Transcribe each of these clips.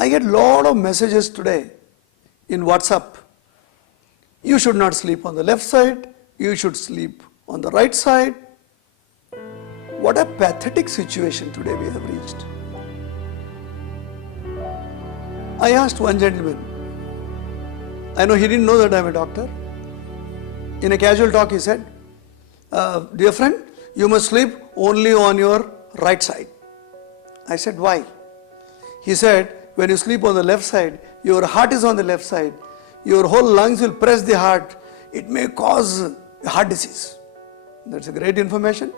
I get lot of messages today in WhatsApp. You should not sleep on the left side, you should sleep on the right side. What a pathetic situation today we have reached. I asked one gentleman, I know he didn't know that I am a doctor. In a casual talk he said, dear friend, you must sleep only on your right side. I said, why? He said, when you sleep on the left side, your heart is on the left side, your whole lungs will press the heart, it may cause a heart disease. That's a great information.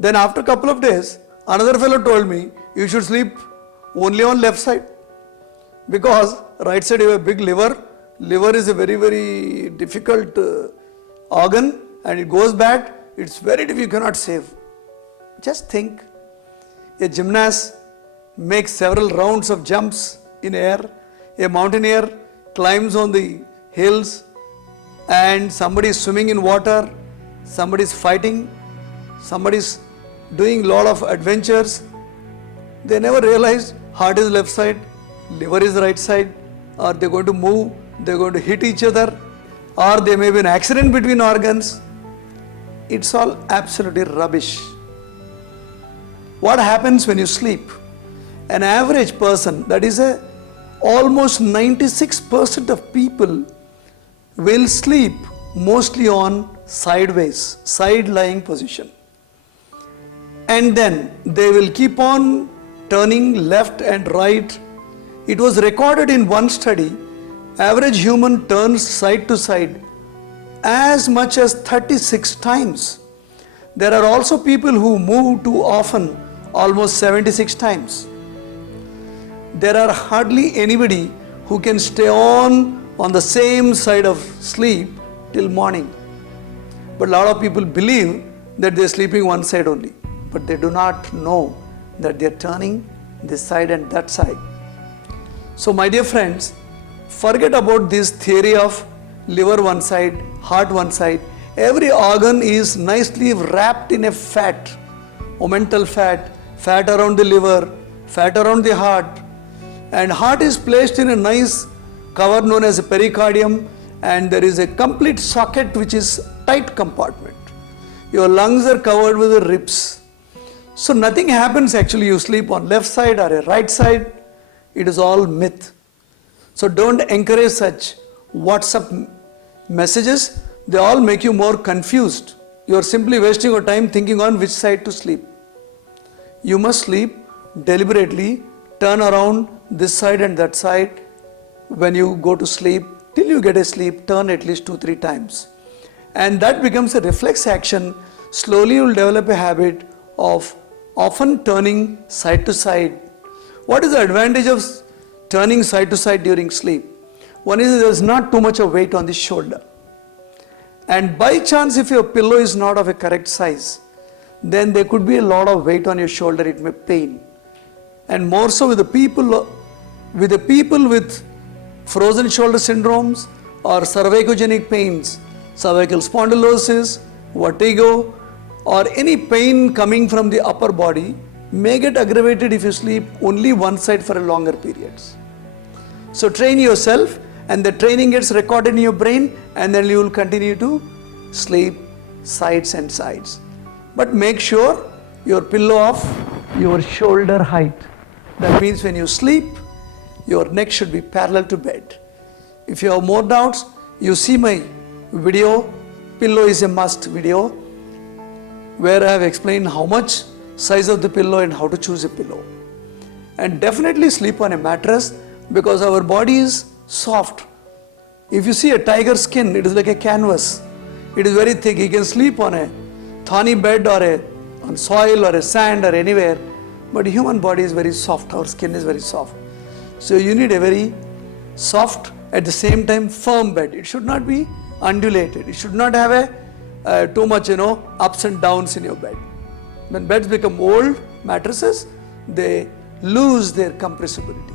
Then after a couple of days, another fellow told me, you should sleep only on left side. Because right side you have a big liver. Liver is a very, very difficult organ and it goes bad. It's very difficult, you cannot save. Just think, a gymnast makes several rounds of jumps in air. A mountaineer climbs on the hills and somebody is swimming in water. Somebody is fighting. Somebody is doing lot of adventures. They never realized heart is left side, liver is right side, or they're going to move, they're going to hit each other, or there may be an accident between organs. It's all absolutely rubbish. What happens when you sleep? An average person, that is almost 96% of people will sleep mostly on sideways, side lying position. And then they will keep on turning left and right. It was recorded in one study, average human turns side to side as much as 36 times. There are also people who move too often, almost 76 times. There are hardly anybody who can stay on the same side of sleep till morning. But a lot of people believe that they are sleeping one side only. But they do not know that they are turning this side and that side. So my dear friends, forget about this theory of liver one side, heart one side. Every organ is nicely wrapped in a fat, omental fat, fat around the liver, fat around the heart. And heart is placed in a nice cover known as a pericardium, and there is a complete socket which is tight compartment. Your lungs are covered with the ribs. So nothing happens actually, you sleep on left side or a right side, it is all myth. So don't encourage such WhatsApp messages, they all make you more confused. You are simply wasting your time thinking on which side to sleep. You must sleep deliberately, turn around this side and that side when you go to sleep, till you get a sleep, turn at least 2-3 times. And that becomes a reflex action. Slowly you will develop a habit of often turning side to side. What is the advantage of turning side to side during sleep? One is there is not too much of weight on the shoulder. And by chance if your pillow is not of a correct size, then there could be a lot of weight on your shoulder, it may pain. And more so with the people with frozen shoulder syndromes or cervicogenic pains, cervical spondylosis, vertigo, or any pain coming from the upper body may get aggravated if you sleep only one side for a longer periods. So train yourself, and the training gets recorded in your brain, and then you will continue to sleep sides and sides. But make sure your pillow of your shoulder height. That means when you sleep, your neck should be parallel to bed. If you have more doubts, you see my video, Pillow is a Must video, where I have explained how much size of the pillow and how to choose a pillow. And definitely sleep on a mattress, because our body is soft. If you see a tiger's skin, it is like a canvas. It is very thick. He can sleep on a thorny bed or on soil or a sand or anywhere. But human body is very soft. Our skin is very soft. So you need a very soft, at the same time firm bed. It should not be undulated. It should not have too much ups and downs in your bed. When beds become old mattresses, they lose their compressibility.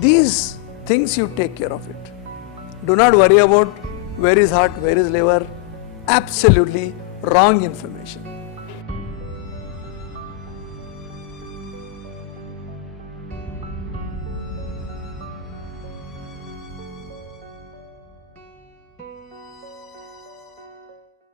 These things you take care of it. Do not worry about where is heart, where is liver. Absolutely wrong information.